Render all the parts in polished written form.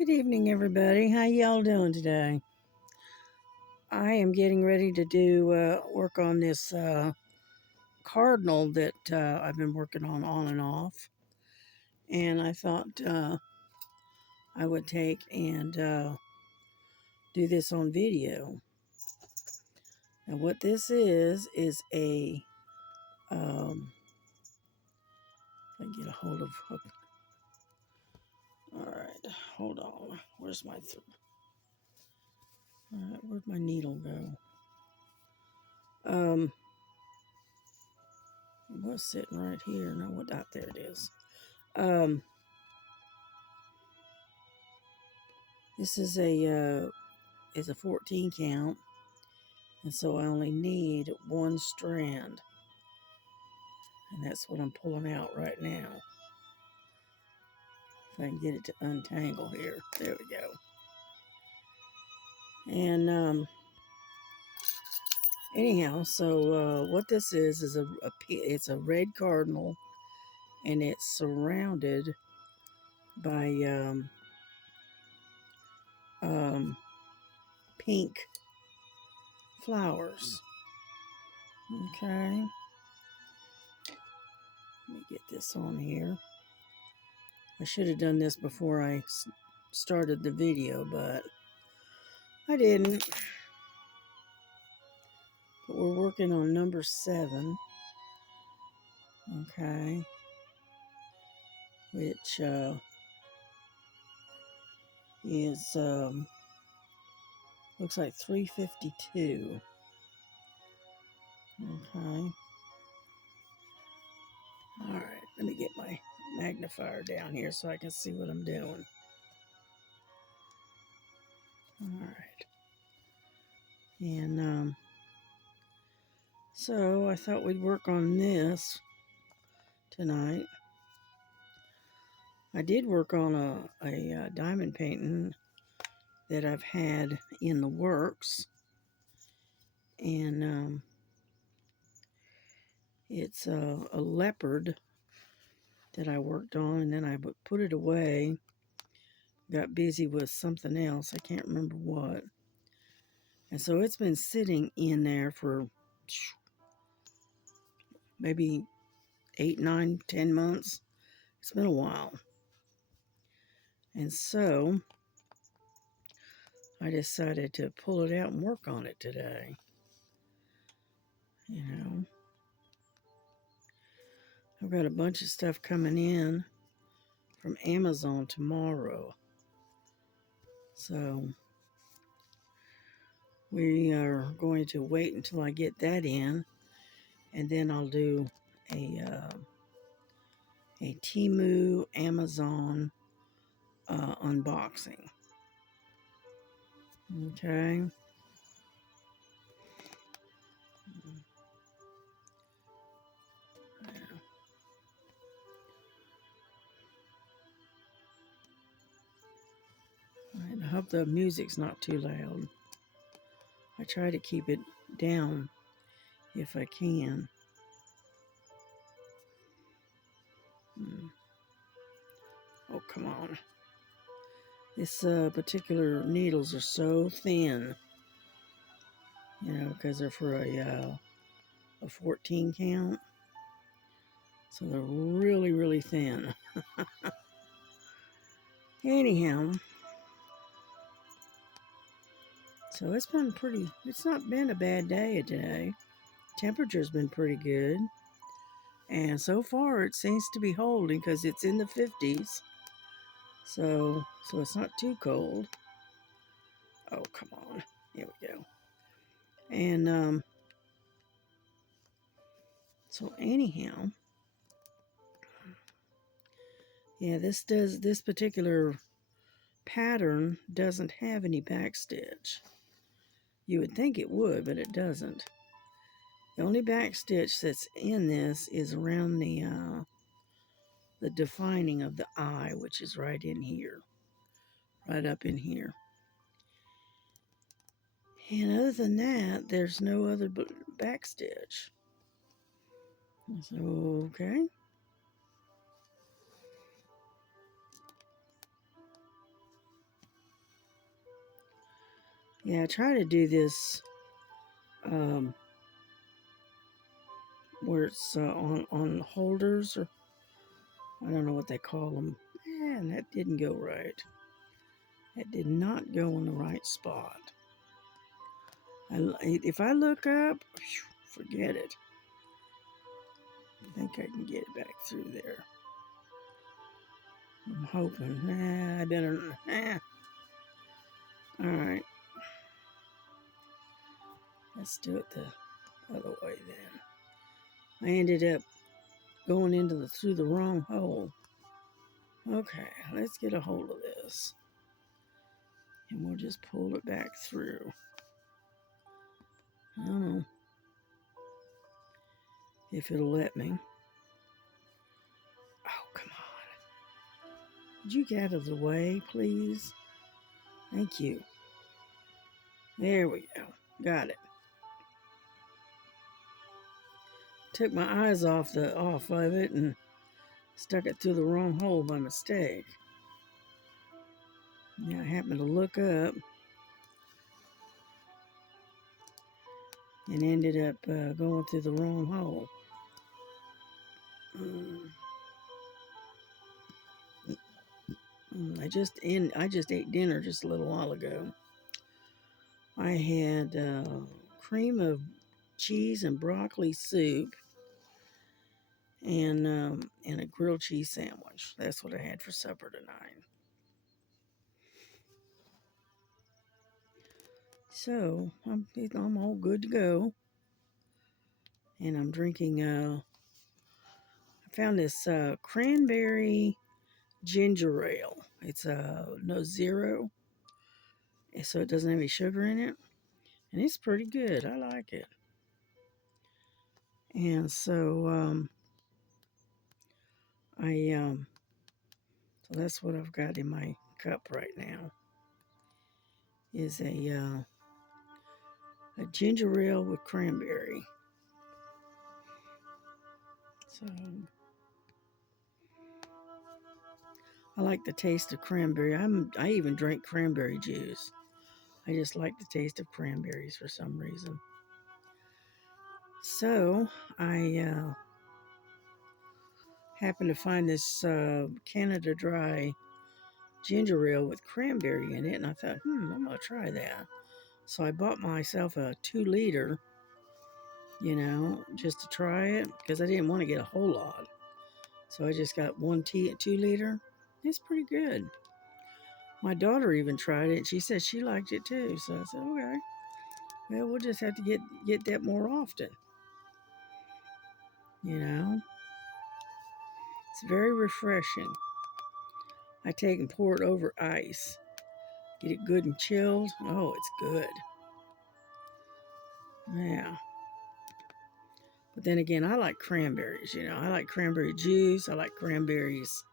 Good evening, everybody. How y'all doing today? I am getting ready to do work on this cardinal that I've been working on and off, and I thought I would take and do this on video. Now, what this is a if I get a hold of. All right, hold on. Where's my? All right, where'd my needle go? It was sitting right here. No, what? Out there it is. Um, this is a 14 count, and so I only need one strand, and that's what I'm pulling out right now. If I can get it to untangle here. There we go. And anyhow, so what this is it's a red cardinal, and it's surrounded by pink flowers. Okay, let me get this on here. I should have done this before I started the video, but I didn't. But we're working on number 7, okay, which is looks like 352. Okay. All right. Let me get my magnifier down here so I can see what I'm doing. All right. And so I thought we'd work on this tonight. I did work on a diamond painting that I've had in the works, and it's a leopard that I worked on, and then I put it away, got busy with something else. I can't remember what. And so it's been sitting in there for maybe 8, 9, 10 months. It's been a while. And so I decided to pull it out and work on it today. You know, I've got a bunch of stuff coming in from Amazon tomorrow. So we are going to wait until I get that in, and then I'll do a Temu Amazon unboxing. Okay. I hope the music's not too loud. I try to keep it down if I can. Oh, come on. This particular needles are so thin, you know, because they're for a 14 count. So they're really, really thin. Anyhow, so it's not been a bad day today. Temperature's been pretty good. And so far it seems to be holding because it's in the 50s. So it's not too cold. Oh, come on. Here we go. And so anyhow, yeah, this particular pattern doesn't have any backstitch. You would think it would, but it doesn't. The only backstitch that's in this is around the defining of the eye, which is right in here, right up in here. And other than that, there's no other backstitch. So, okay. Yeah, I try to do this um, where it's on holders, or I don't know what they call them. And that didn't go right. That did not go in the right spot. If I look up, forget it. I think I can get it back through there. I'm hoping. I better. All right. Let's do it the other way then. I ended up going through the wrong hole. Okay, let's get a hold of this. And we'll just pull it back through. I don't know if it'll let me. Oh, come on. Would you get out of the way, please? Thank you. There we go. Got it. Took my eyes off of it and stuck it through the wrong hole by mistake. Yeah, I happened to look up and ended up going through the wrong hole. I just ate dinner just a little while ago. I had cream of cheese and broccoli soup and a grilled cheese sandwich. That's what I had for supper tonight. So I'm all good to go, and I'm drinking. I found this cranberry ginger ale. It's no zero, so it doesn't have any sugar in it, and it's pretty good. I like it. And so so that's what I've got in my cup right now. Is a ginger ale with cranberry. So I like the taste of cranberry. I even drink cranberry juice. I just like the taste of cranberries for some reason. So I happened to find this Canada Dry ginger ale with cranberry in it, and I thought, I'm gonna try that. So I bought myself a 2 liter, just to try it because I didn't want to get a whole lot. So I just got 2 liter. It's pretty good. My daughter even tried it, and she said she liked it too. So I said, okay, well, we'll just have to get that more often. It's very refreshing. I take and pour it over ice. Get it good and chilled. Oh, it's good. Yeah. But then again, I like cranberries. I like cranberry juice. I like cranberries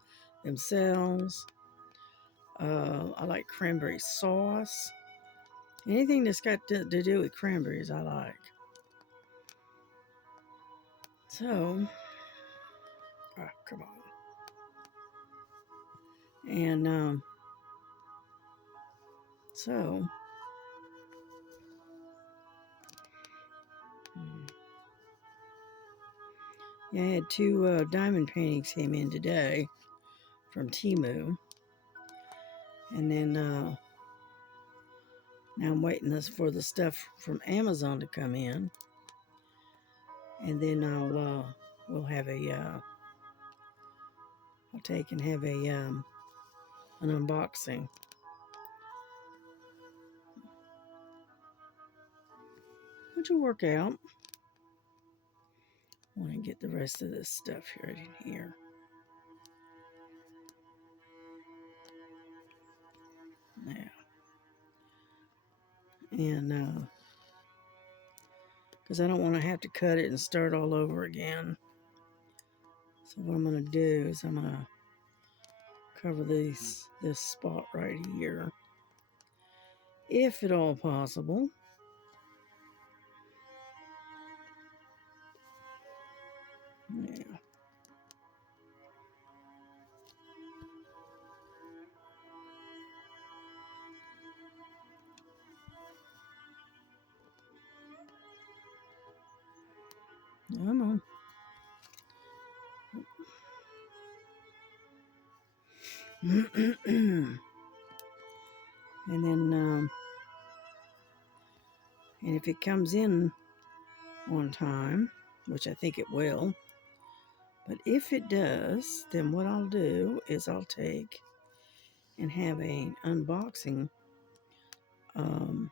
themselves. I like cranberry sauce. Anything that's got to do with cranberries, I like. So, come on. And so, yeah, I had 2 diamond paintings came in today from Temu. And then now I'm waiting for the stuff from Amazon to come in. And then we'll have I'll take and have an unboxing. Which will work out. I want to get the rest of this stuff right in here. Yeah. And because I don't want to have to cut it and start all over again. So what I'm going to do is I'm going to cover this spot right here, if at all possible. Yeah. Come on. And then, and if it comes in on time, which I think it will, but if it does, then what I'll do is I'll take and have an unboxing um,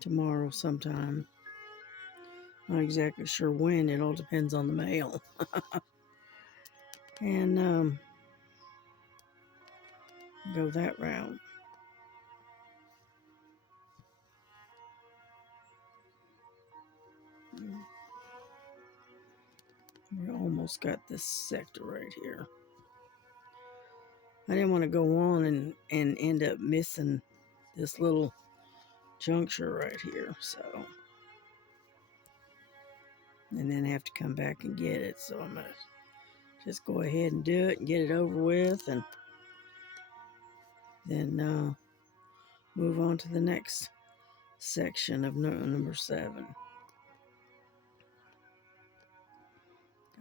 tomorrow sometime. Not exactly sure when, it all depends on the mail. And go that route. We almost got this sector right here. I didn't want to go on and end up missing this little juncture right here, so, and then have to come back and get it. So I'm gonna just go ahead and do it and get it over with, and then move on to the next section of number 7.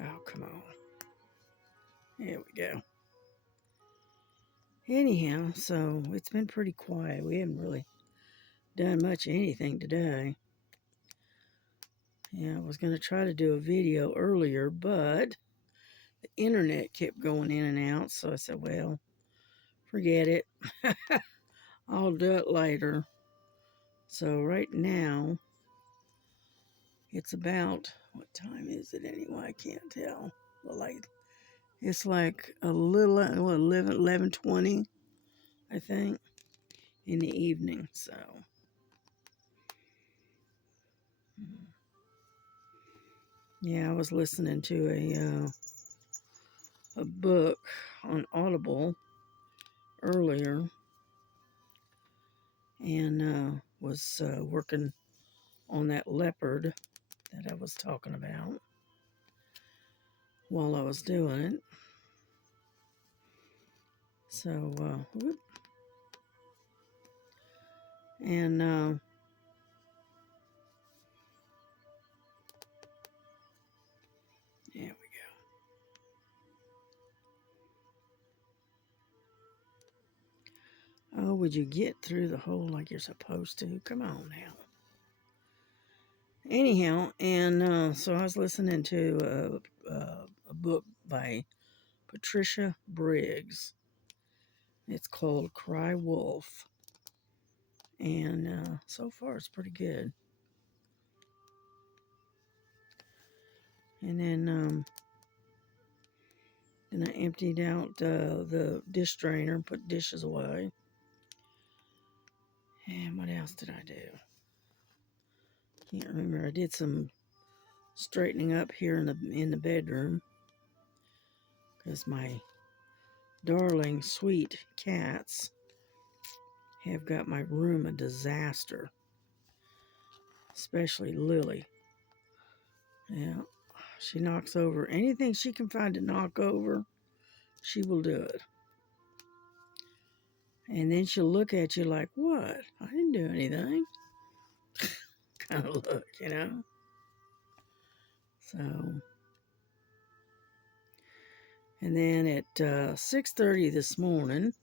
Oh, come on. There we go. Anyhow, so it's been pretty quiet. We haven't really done much of anything today. Yeah, I was going to try to do a video earlier, but the internet kept going in and out. So I said, well, forget it. I'll do it later. So right now, it's about, what time is it anyway? I can't tell. The light. It's like a little, 11:20, I think, in the evening. So, yeah, I was listening to a book on Audible earlier, and was working on that leopard that I was talking about while I was doing it. So, whoop. And there we go. Oh, would you get through the hole like you're supposed to? Come on now. Anyhow, and so I was listening to a book by Patricia Briggs. It's called Cry Wolf. And so far it's pretty good. And then I emptied out the dish drainer and put dishes away. And what else did I do? Can't remember. I did some straightening up here in the bedroom because my darling sweet cats have got my room a disaster, especially Lily. Yeah, she knocks over anything she can find to knock over. She will do it. And then she'll look at you like, what? I didn't do anything. Kind of look, you know? So, and then at 6:30 this morning,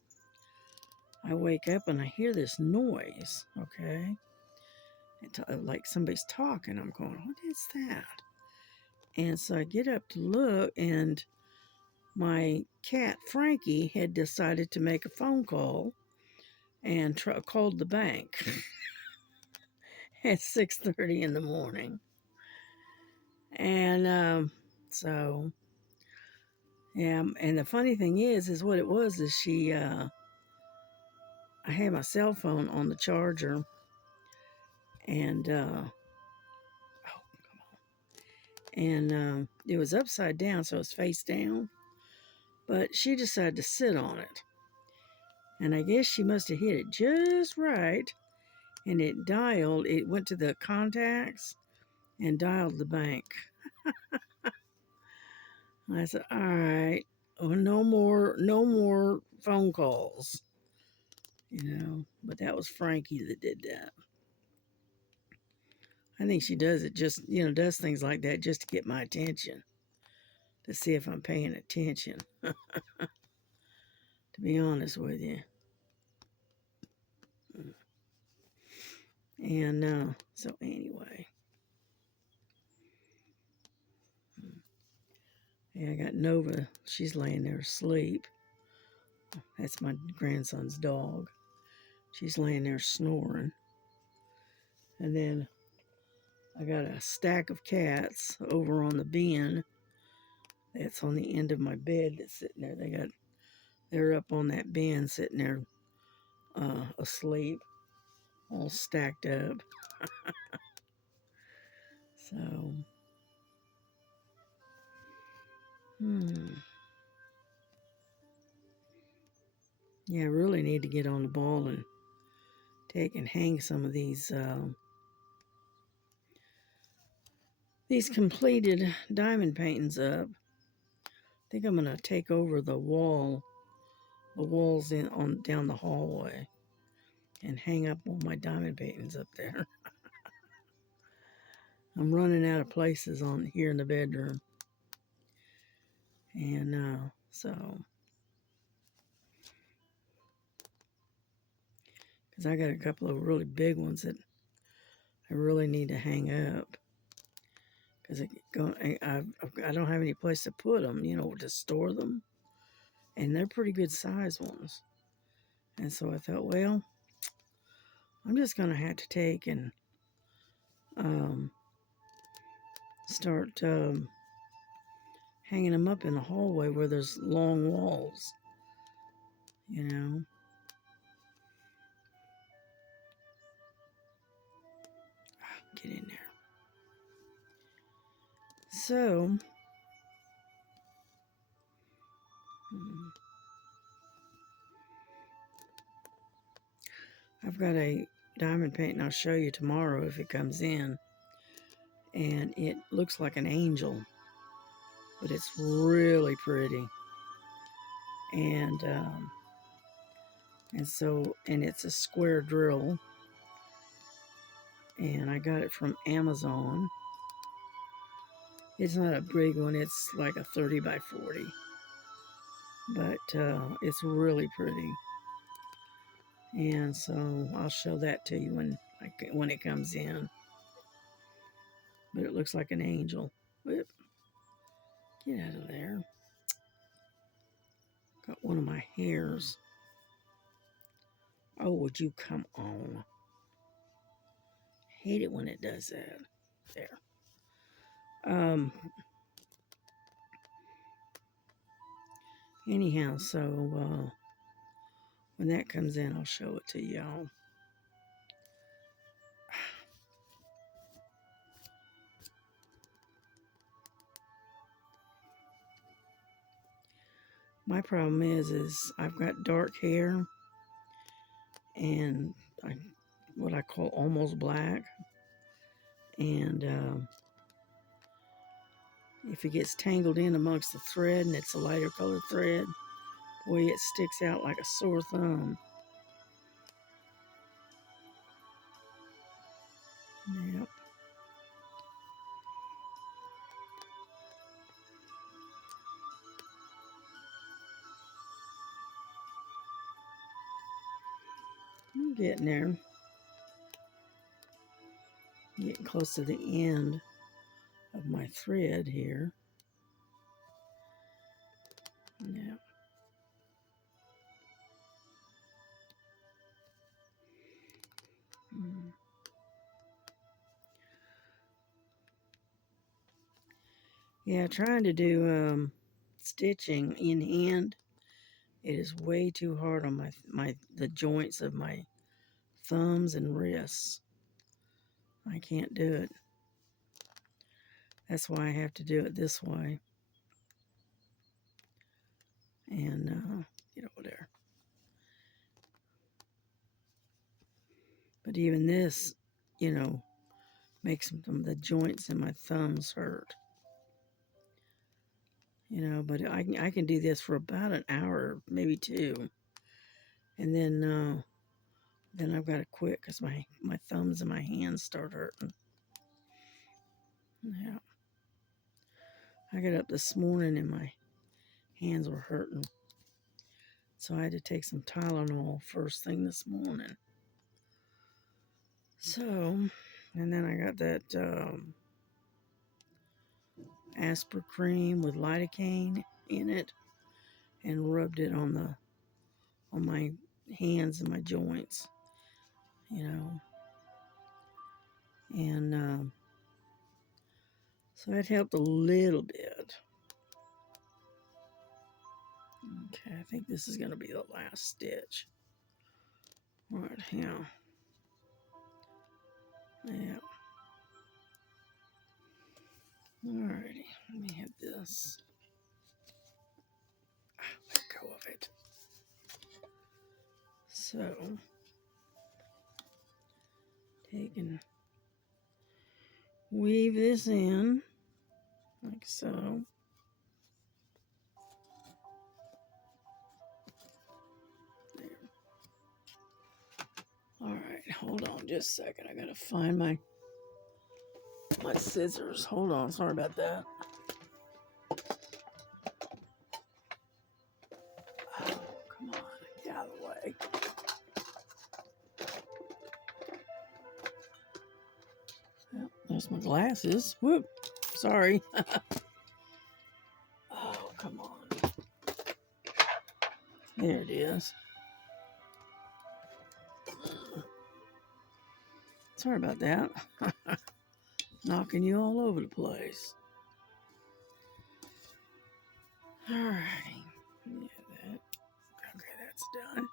I wake up and I hear this noise, okay? Like somebody's talking. I'm going, what is that? And so I get up to look, and my cat, Frankie, had decided to make a phone call and called the bank at 6:30 in the morning. And so, yeah, and the funny thing is what it was is I had my cell phone on the charger, and it was upside down, so it was face down. But she decided to sit on it, and I guess she must have hit it just right, and it dialed. It went to the contacts and dialed the bank. I said, "All right, oh, no more phone calls." But that was Frankie that did that. I think she does it just, does things like that just to get my attention, to see if I'm paying attention, to be honest with you. And so anyway, yeah, I got Nova. She's laying there asleep. That's my grandson's dog. She's laying there snoring. And then I got a stack of cats over on the bin that's on the end of my bed that's sitting there. They're up on that bin sitting there asleep, all stacked up. So, yeah, I really need to get on the ball and take and hang some of these completed diamond paintings up. I think I'm gonna take over the walls in on down the hallway, and hang up all my diamond paintings up there. I'm running out of places on here in the bedroom, and so because I got a couple of really big ones that I really need to hang up because I don't have any place to put them, to store them, and they're pretty good size ones. And so I thought, well, I'm just gonna have to take and um, start hanging them up in the hallway where there's long walls, you know. Get in there. So, I've got a diamond painting I'll show you tomorrow if it comes in. And it looks like an angel, but it's really pretty. And it's a square drill. And I got it from Amazon. It's not a big one, it's like a 30 by 40. But it's really pretty. And so I'll show that to you when it comes in. But it looks like an angel. Whoop. Get out of there. Got one of my hairs. Oh, would you come on? Hate it when it does that. There. Anyhow, so when that comes in, I'll show it to y'all. My problem is I've got dark hair and what I call almost black. And if it gets tangled in amongst the thread and it's a lighter colored thread, boy, it sticks out like a sore thumb. Yep. I'm getting there. Getting close to the end of my thread here. Yeah. Yeah, trying to do stitching in hand, it is way too hard on the joints of my thumbs and wrists. I can't do it. That's why I have to do it this way. And get over there. But even this, makes the joints in my thumbs hurt. But I can do this for about an hour, maybe two. And then I've got to quit because my thumbs and my hands start hurting. Yeah. I got up this morning and my hands were hurting. So I had to take some Tylenol first thing this morning. So, and then I got that aspirin cream with lidocaine in it and rubbed it on my hands and my joints, you know. And so it helped a little bit. Okay, I think this is going to be the last stitch. All right, yeah. Yeah. Alrighty, let me have this. Let go of it. So, take and weave this in like so. There. All right, hold on just a second. I gotta find my scissors. Hold on, sorry about that. Oh, come on, get out of the way. Well, there's my glasses. Whoop, sorry. Oh, come on. There it is. Sorry about that. Knocking you all over the place. All righty. Yeah, that. Okay, that's done.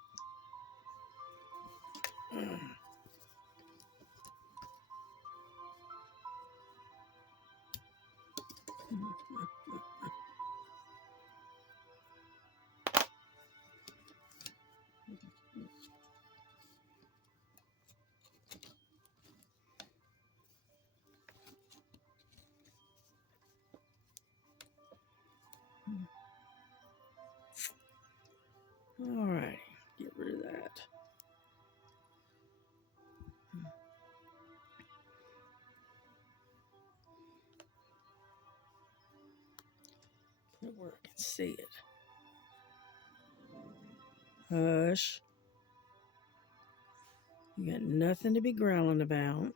All right, get rid of that. Put it where I can see it. Hush. You got nothing to be growling about.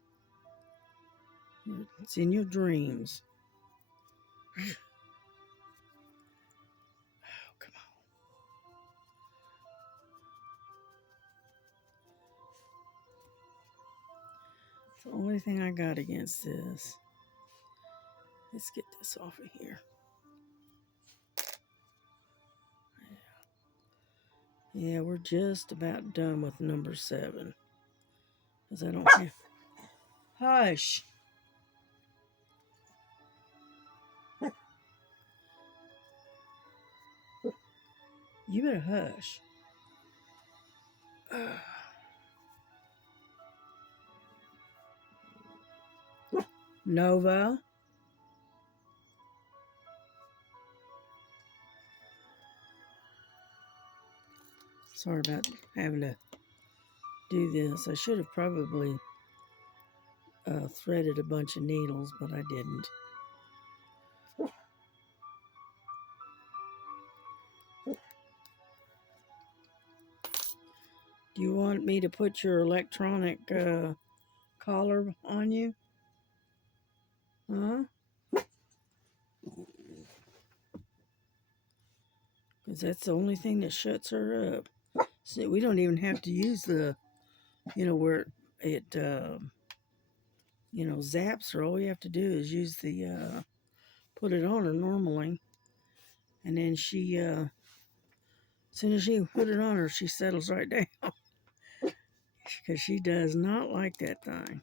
It's in your dreams. Oh, come on. It's the only thing I got against this. Let's get this off of here. Yeah, we're just about done with number 7. Because I don't have... Hush. You better hush. Nova. Sorry about having to do this. I should have probably threaded a bunch of needles, but I didn't. Do you want me to put your electronic collar on you? Huh? Because that's the only thing that shuts her up. So we don't even have to use the, where it, zaps her. All we have to do is use the, put it on her normally. And then she, as soon as she put it on her, she settles right down. Because she does not like that thing.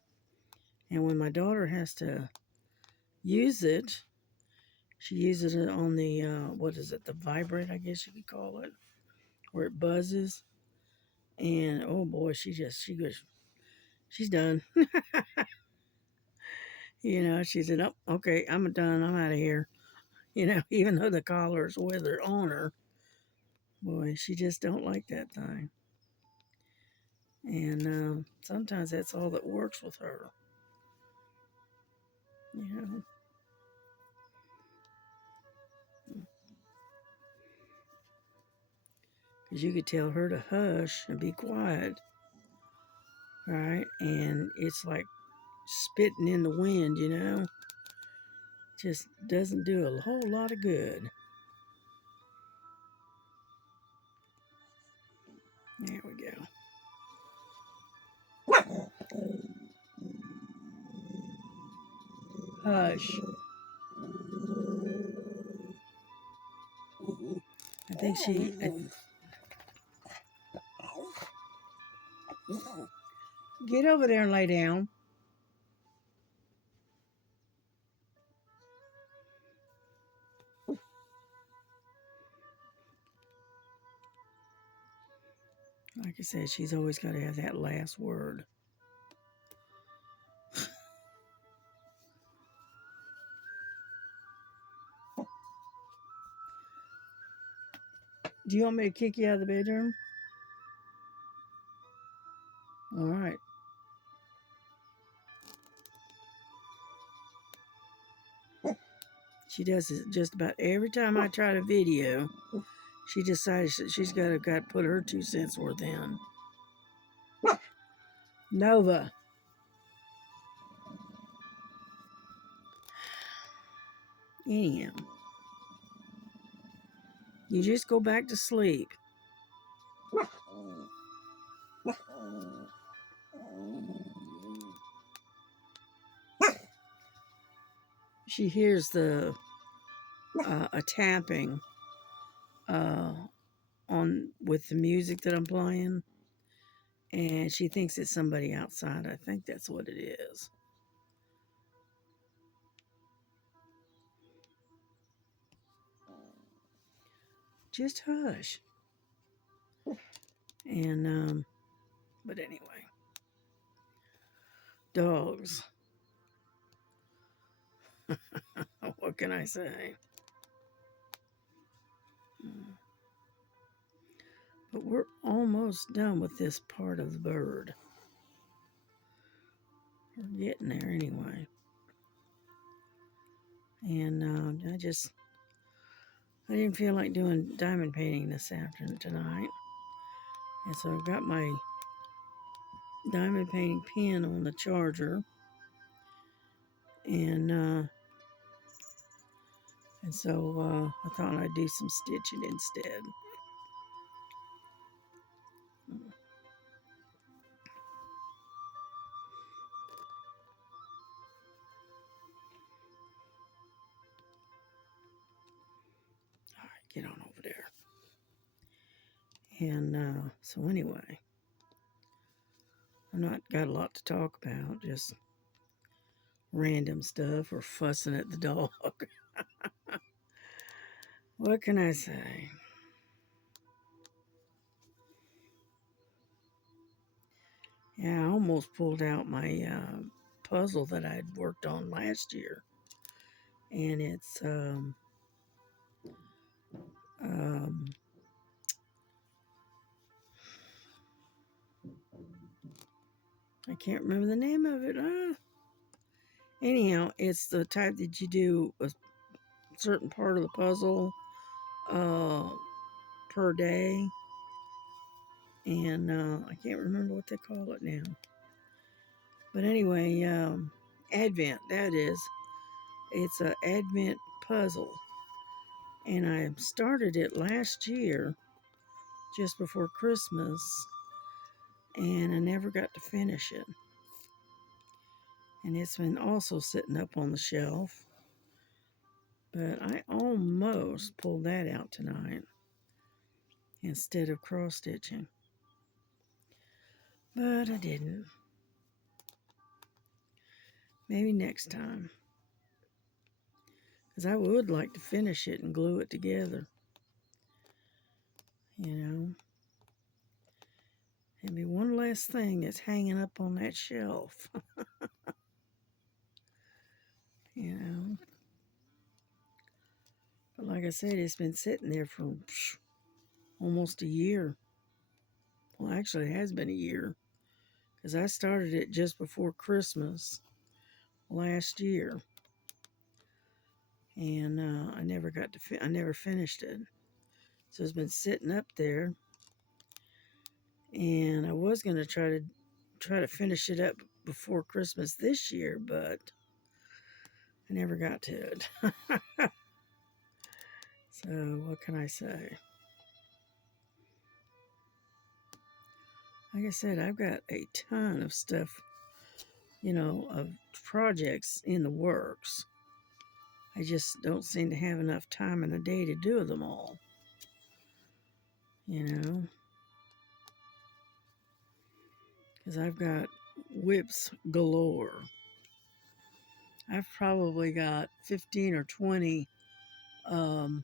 And when my daughter has to use it, she uses it on the, the vibrate, I guess you could call it, where it buzzes. And oh boy, she goes, she's done. She said, oh, okay, I'm done. I'm out of here. Even though the collar's with her on her, boy, she just don't like that thing. And sometimes that's all that works with her. because you could tell her to hush and be quiet, right? And it's like spitting in the wind, you know? Just doesn't do a whole lot of good. There we go. Hush. I think get over there and lay down. Like I said, she's always got to have that last word. Do you want me to kick you out of the bedroom? All right. She does it just about every time I try to video. She decides that she's got to put her 2 cents worth in. Nova. Anyhow, you just go back to sleep. She hears the a tapping on with the music that I'm playing, and she thinks it's somebody outside. I think that's what it is. Just hush. And but anyway, dogs. What can I say? But we're almost done with this part of the bird. We're getting there anyway. And I didn't feel like doing diamond painting this afternoon tonight. And so I've got my diamond painting pen on the charger. And so I thought I'd do some stitching instead. All right, get on over there. And so anyway, I've not got a lot to talk about, just random stuff or fussing at the dog. What can I say? Yeah, I almost pulled out my puzzle that I'd worked on last year. And it's um, I can't remember the name of it. Anyhow, it's the type that you do a certain part of the puzzle per day. And I can't remember what they call it now. But anyway, Advent, that is. It's an Advent puzzle. And I started it last year, just before Christmas, and I never got to finish it. And it's been also sitting up on the shelf. But I almost pulled that out tonight instead of cross stitching. But I didn't. Maybe next time. Because I would like to finish it and glue it together. You know? It'd be one less thing that's hanging up on that shelf. You know? But like I said, it's been sitting there for almost a year. Well, actually, it has been a year. Because I started it just before Christmas last year. And I never got to I never finished it. So it's been sitting up there. And I was going to try to finish it up before Christmas this year, but I never got to it. So what can I say? Like I said, I've got a ton of stuff, of projects in the works. I just don't seem to have enough time in a day to do them all. Because I've got whips galore. I've probably got 15 or 20 um,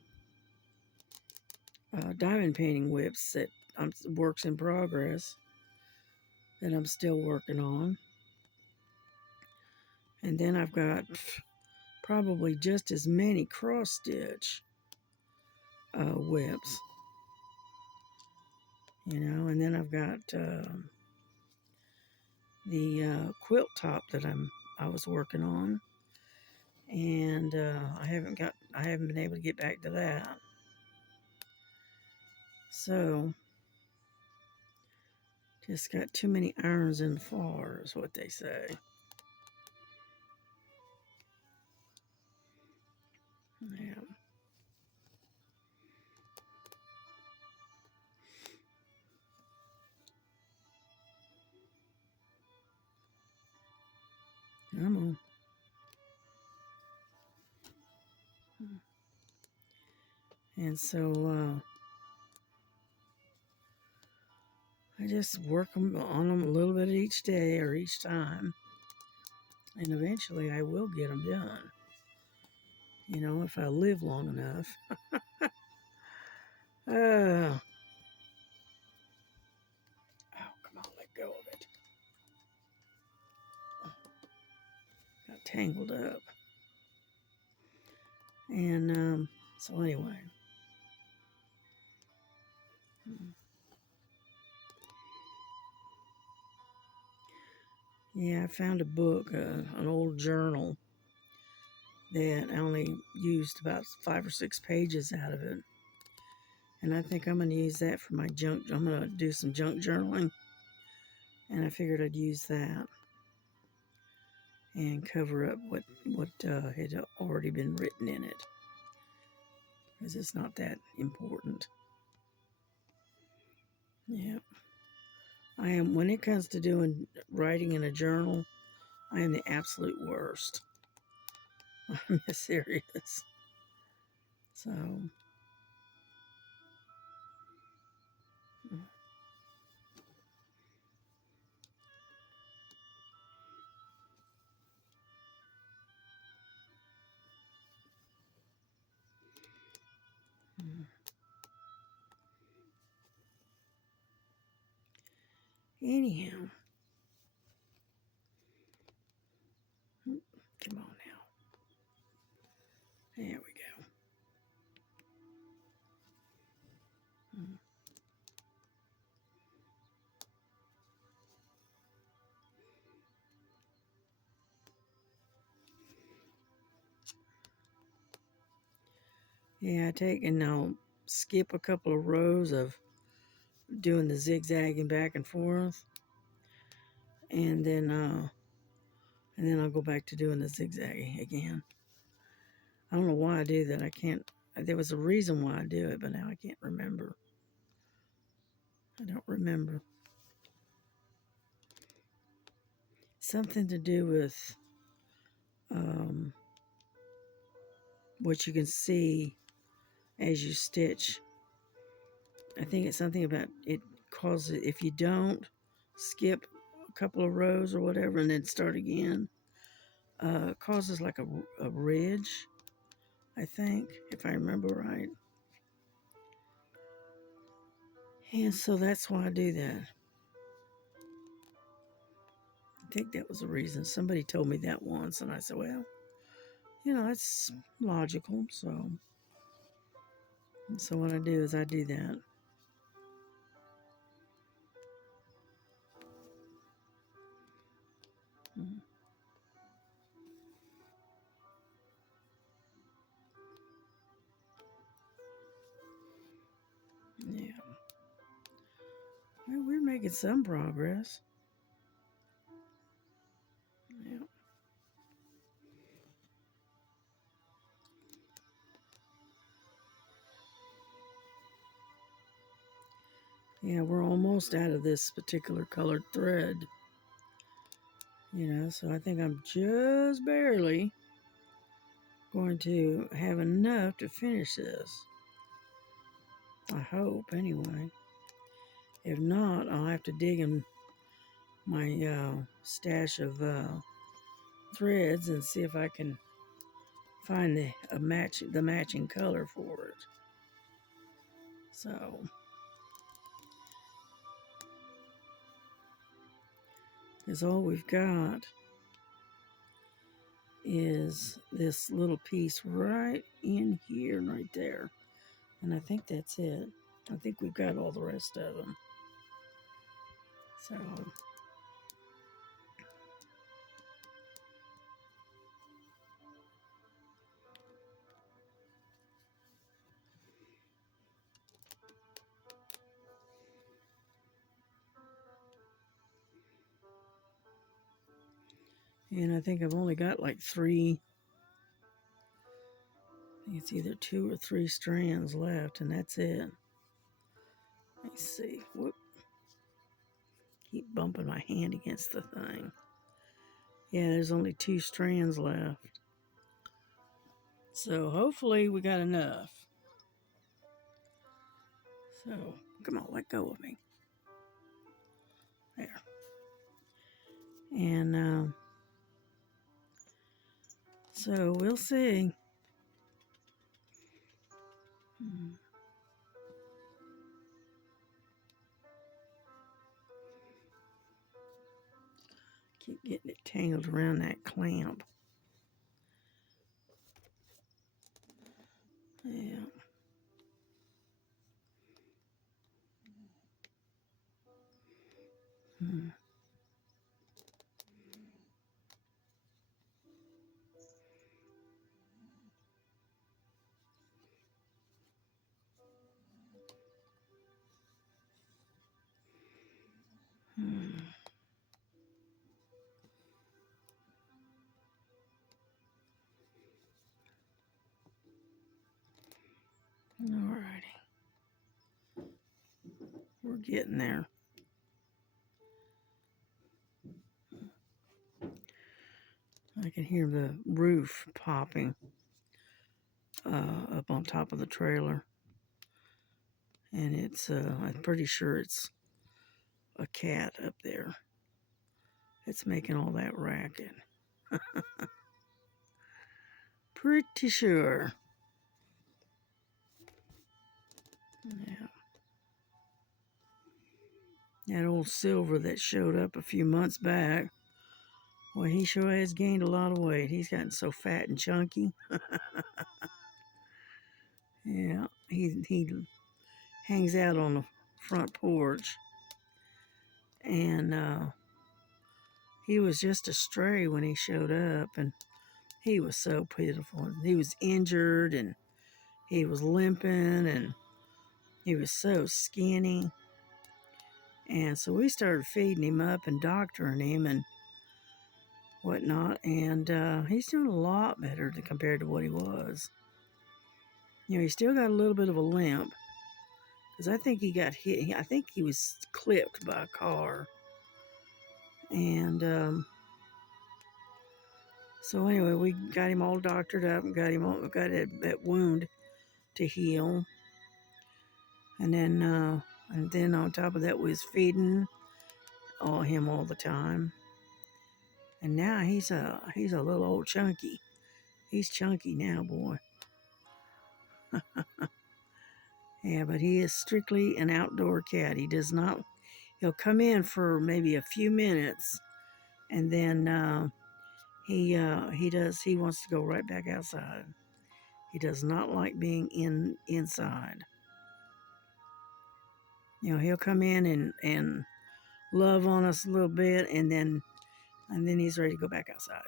diamond painting whips that I'm works in progress that I'm still working on. And then I've got probably just as many cross stitch whips, and then I've got the quilt top that I was working on, and I haven't been able to get back to that. So just got too many irons in the fire is what they say. Yeah. Come on. And so I just work on them a little bit each day or each time, and eventually I will get them done. If I live long enough. Oh, come on, let go of it. Got tangled up. And so anyway. Yeah, I found a book, an old journal that I only used about 5 or 6 pages out of it. And I think I'm going to use that for my junk. I'm going to do some junk journaling. And I figured I'd use that and cover up what had already been written in it. Because it's not that important. Yeah. I am, when it comes to writing in a journal, I am the absolute worst. I'm serious. So, anyhow, come on now. There we go. Yeah, I take and I'll skip a couple of rows of doing the zigzagging back and forth, and then I'll go back to doing the zigzagging again. I don't know why I do that. I can't. There was a reason why I do it, but now I can't remember. I don't remember. Something to do with what you can see as you stitch. I think it's something about it causes, if you don't skip a couple of rows or whatever and then start again, causes like a ridge, I think, if I remember right. And so that's why I do that. I think that was the reason. Somebody told me that once, and I said, well, it's logical. So what I do is I do that. Mm, yeah. Well, we're making some progress. Yeah. Yeah, we're almost out of this particular colored thread. So I think I'm just barely going to have enough to finish this. I hope, anyway. If not, I'll have to dig in my stash of threads and see if I can find the matching color for it. So, because all we've got is this little piece right in here and right there. And I think that's it. I think we've got all the rest of them. So, and I think I've only got like three. I think it's either 2 or 3 strands left, and that's it. Let's see. Whoop. Keep bumping my hand against the thing. Yeah, there's only 2 strands left. So hopefully we got enough. So come on, let go of me. There. And so we'll see. Keep getting it tangled around that clamp. Yeah. Hmm. Hmm. Alrighty. We're getting there. I can hear the roof popping up on top of the trailer. And I'm pretty sure it's a cat up there. It's making all that racket. Pretty sure. Yeah. That old Silver that showed up a few months back, well, he sure has gained a lot of weight. He's gotten so fat and chunky. Yeah, he hangs out on the front porch, and he was just a stray when he showed up, and he was so pitiful. He was injured, and he was limping, and he was so skinny. And so we started feeding him up and doctoring him and whatnot, and he's doing a lot better compared to what he was. He still got a little bit of a limp because I think he got hit. I think he was clipped by a car, and so anyway, we got him all doctored up and got that wound to heal, and then on top of that, we was feeding him all the time, and now he's a little old chunky. He's chunky now, boy. Yeah, but he is strictly an outdoor cat. He does not. He'll come in for maybe a few minutes, and then he wants to go right back outside. He does not like being inside. He'll come in and love on us a little bit, and then he's ready to go back outside.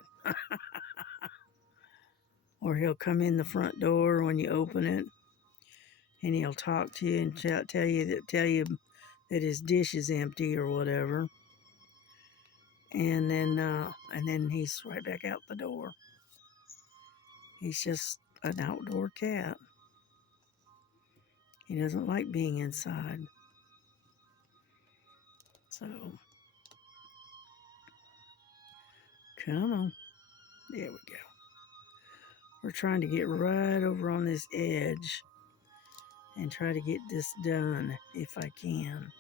Or he'll come in the front door when you open it, and he'll talk to you and tell you that his dish is empty or whatever. And then he's right back out the door. He's just an outdoor cat. He doesn't like being inside. So, come on. There we go. We're trying to get right over on this edge and try to get this done if I can.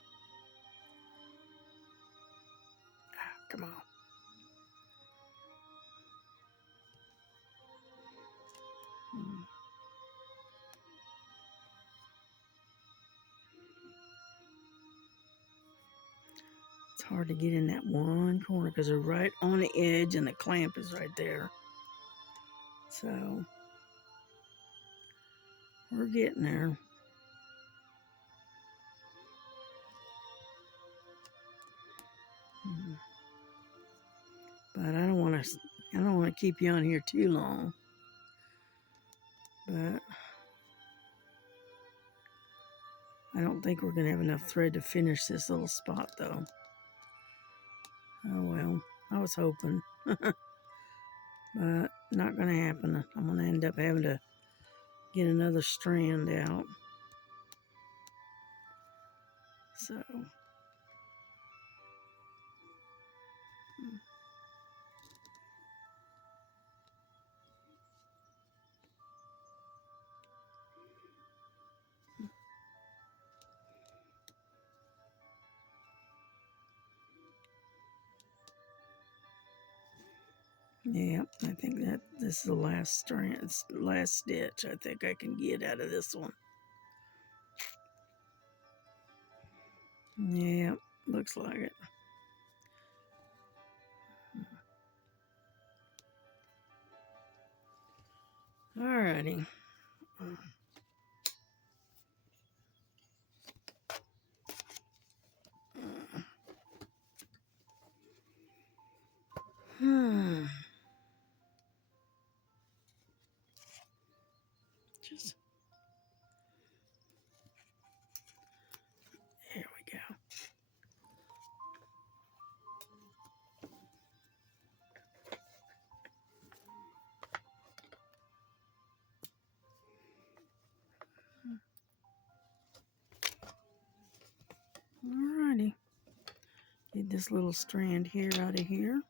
Come on. It's hard to get in that one corner because they're right on the edge and the clamp is right there. So we're getting there. But I don't want to keep you on here too long. But I don't think we're going to have enough thread to finish this little spot though. Oh well, I was hoping. But not going to happen. I'm going to end up having to get another strand out. So, yeah, I think that this is the last strand, last stitch I think I can get out of this one. Yeah, looks like it. Alrighty. Just there we go. Alrighty. Get this little strand here out of here.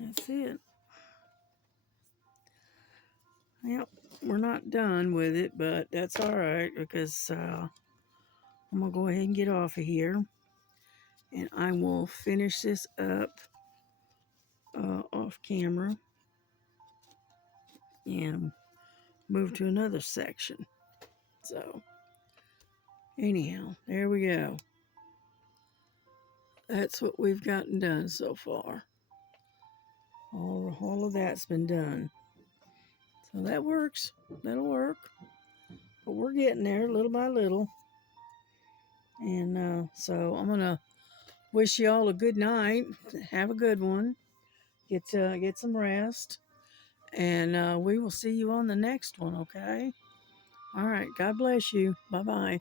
That's it. Yep, we're not done with it, but that's all right because I'm going to go ahead and get off of here. And I will finish this up off camera and move to another section. So, anyhow, there we go. That's what we've gotten done so far. All of that's been done. So that works. That'll work. But we're getting there little by little. And so I'm going to wish you all a good night. Have a good one. Get some rest. And we will see you on the next one, okay? All right. God bless you. Bye-bye.